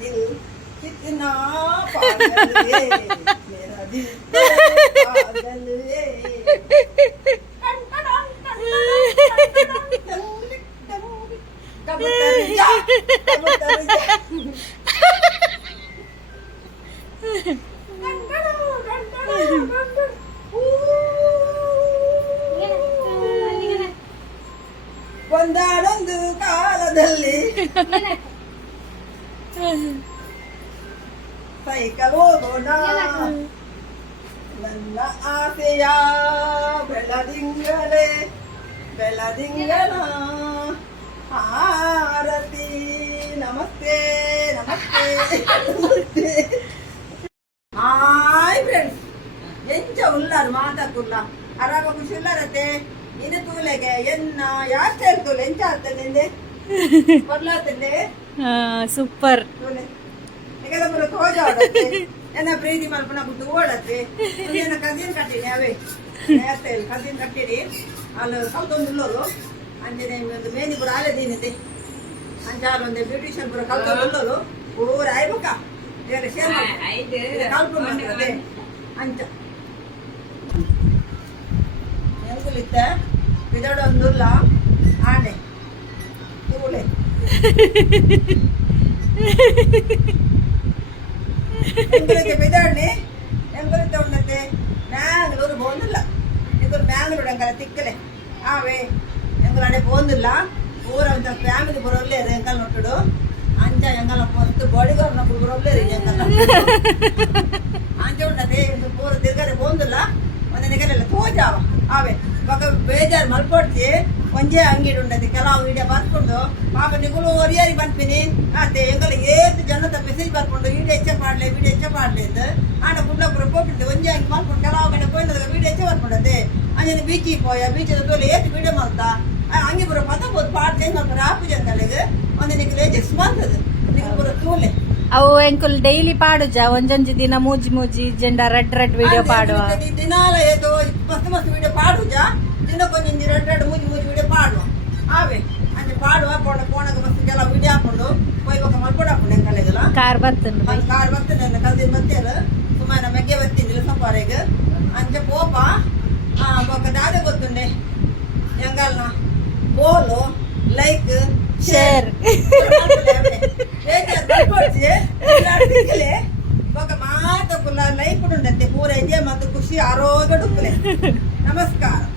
दिल कितना पागल है मेरा दिल तो पागल है कब उतर जा ಒಂದಾನೊಂದು ಕಾಲದಲ್ಲಿ ಸೈಕಲ್ ಹೋಗೋಣ ನನ್ನ ಆಸೆಯ ಬೆಳದಿಂಗಳೇ ಬೆಳದಿಂಗಳ ಆರತಿ ನಮಸ್ತೆ ನಮಸ್ತೆ ನಮಸ್ತೆ ಹಾಯ್ ಫ್ರೆಂಡ್ಸ್ ಎಂಚ ಉಲ್ಲಾರು ಮಾತಾಕುಲ್ಲ ಅರಾಗ ಖುಷಿ ಉಲ್ಲಾರತ್ತೆ ಇನ್ನು ತೂಲೆಗೆ ಎನ್ನ ಯಾಕೆ ಹೇಳ್ತೂಲೆ ಎಂಚ ಆಗ್ತದೆ ಬರ್ಲಾತಂದೆ ಸೂಪರ್ ತೂಲೆ ಈಗ ಬರೋ ತೋಜ ಆಡತ್ತೆ ಎನ್ನ ಪ್ರೀತಿ ಮಲ್ಪನ ಬುದ್ದು ಓಡತ್ತೆ ಎನ್ನ ಕದಿನ್ ಕಟ್ಟಿನಿ ಅವೇ ಹೇರ್ ಕದಿನ್ ಕಟ್ಟಿರಿ ಅಲ್ಲಿ ಕಲ್ತೊಂದು ಉಳ್ಳೋರು ಅಂಜನೆ ಒಂದು ಮೇನಿ ಪುರ ಆಲೆದೀನಿದೆ ಅಂಚಾರು ಒಂದು ಬ್ಯೂಟಿಷಿಯನ್ ಪುರ ಕಲ್ತೊಂದು ಉಳ್ಳೋರು ಪೂರ ಆಯ್ಬಕ್ಕ ಈಗ ಶೇರ್ ಕಲ್ಪ ಮಾಡ್ತದೆ ಅಂಚ ಎಂಕುಲಿತ್ತ ಬಿದಡೊಂದುಲ್ಲ ಆನೆ ತೂಳೆ ಎಂಕುಲಿಕ್ಕೆ ಬಿದಣ್ಣೆ ಎಂಕುಲಿತ್ತ ಉಣ್ಣತ್ತೆ ಮ್ಯಾಂಗ್ಳೂರು ಬೋಂದಿಲ್ಲ ಎಂಕುಲು ಮ್ಯಾಂಗ್ಳೂರು ಎಂಕಲ ತಿಕ್ಕಲೆ ಆವೆ ಎಂಕುಲು ಅಡೆ ಬೋಂದಿಲ್ಲ ಪೂರ ಒಂಚ ಫ್ಯಾಮಿಲಿ ಬರೋಲ್ಲೇರು ಎಂಕಲ್ ನೊಟ್ಟುಡು ಅಂಚ ಎಂಕಲ ಮಸ್ತ್ ಬಾಡಿಗಾರ್ಡ್ ನಕ್ಕಲು ಬರೋಲ್ಲೇರು ಎಂಕಲ್ಲ ಅಂಚ ಉಣ್ಣತೆ ಪೂರ ತಿರ್ಗಡೆ ಬೋಂದಿಲ್ಲ ಒಂದು ನಿಗಲೆಲ್ಲ ತೋಜಾವ ಆವೆ ಇವಾಗ ಬೇಜಾರು ಮಲ್ಕೊಡ್ತಿ ಒಂಜೇ ಅಂಗಡಿ ಉಂಡತಿ ಕೆಲವು ವಿಡಿಯೋ ಬರ್ಕೊಂಡು ಪಾಪ ನಿಗುಲು ಒರಿಯಾರಿ ಬಂದ್ಪಿನಿ ಅದೇ ಎಂಗಲ ಏತು ಜನದ ಮೆಸೇಜ್ ಬರ್ಕೊಂಡು ವಿಡಿಯೋ ಹೆಚ್ಚ ಮಾಡ್ಲಿ ವಿಡಿಯೋ ಹೆಚ್ಚ ಮಾಡ್ಲಿ ಅಂತ ಆಟ ಕುಡ್ಲಪುರ ಹೋಗ್ಬಿಟ್ಟು ಒಂಜೇ ಅಂಗಿ ಮಾಡ್ಕೊಂಡು ಕೆಲವು ಕಡೆ ಪೋಯಿನದ ವಿಡಿಯೋ ಹೆಚ್ಚ ಬರ್ಕೊಂಡತೆ ಅಂಜನೆ ಬೀಚಿಗೆ ಪೋಯ ಬೀಚದ ತೋಲೆ ಏತು ವಿಡಿಯೋ ಮಾಡ್ತಾ ಹಂಗೆ ಬರೋ ಪದ ಬೋದು ಪಾಟ್ ಚೇಂಜ್ ಮಾಡ್ತಾರೆ ಆಪುಜ ಅಂತಳಿಗೆ ಒಂದು ನಿಗಲು ಏಜೆಕ್ಸ್ ಮಾಡ್ತದೆ ನಿಗಲು ಬರೋ ತೂಲೆ ಅವು ಎಂಕುಲ್ ಡೈಲಿ ಪಾಡುಜ ಒಂಜೊಂಜಿ ದಿನ ಮೂಜಿ ಮೂಜಿ ಜೆಂಡ ರೆಡ್ ರೆಡ್ ವಿಡಿಯೋ ಪಾಡುವ ದಿನಾಲ ಏತು ಮಸ್ತ್ ಮಸ್ತ್ ವಿಡಿಯೋ ಪಾಡುಜ ದಿನ ಕೊಂಚ ರೆಡ್ ರೆಡ್ ಮೂಜಿ ಮೂಜಿ ವಿಡಿಯೋ ಪಾಡುವ ಆವೆ ಅಂದ್ರೆ ಪಾಡುವ ಫೋನಾಗ ಮಸ್ತ್ ಕೆಲವು ವಿಡಿಯೋ ಹಾಕೊಂಡು ಹೋಯ್ಬೇಕು ಮಲ್ಕೊಂಡು ಹಾಕೊಂಡು ಎಂಕಲೆಗಲ್ಲ ಕಾರ್ ಬರ್ತನು ಕಾರ್ ಬರ್ತೇನೆ ಕಲ್ದಿನ ಬರ್ತೇನೆ ಸುಮಾರು ಮೆಗ್ಗೆ ಬರ್ತೀನಿ ಸಂಪಾರೆಗೆ ಅಂಚ ಪೋಪ ಬೊಕ್ಕ ದಾದೆ ಗೊತ್ತುಂಡೆ ಎಂಗಲ್ನ ಬೋಲು ಲೈಕ್ ಶೇರ್ ఒక మాట లైఫ్ ఉండద్ది పూర ఇదే మందు ఖుషి ఆరోగ్య నమస్కారం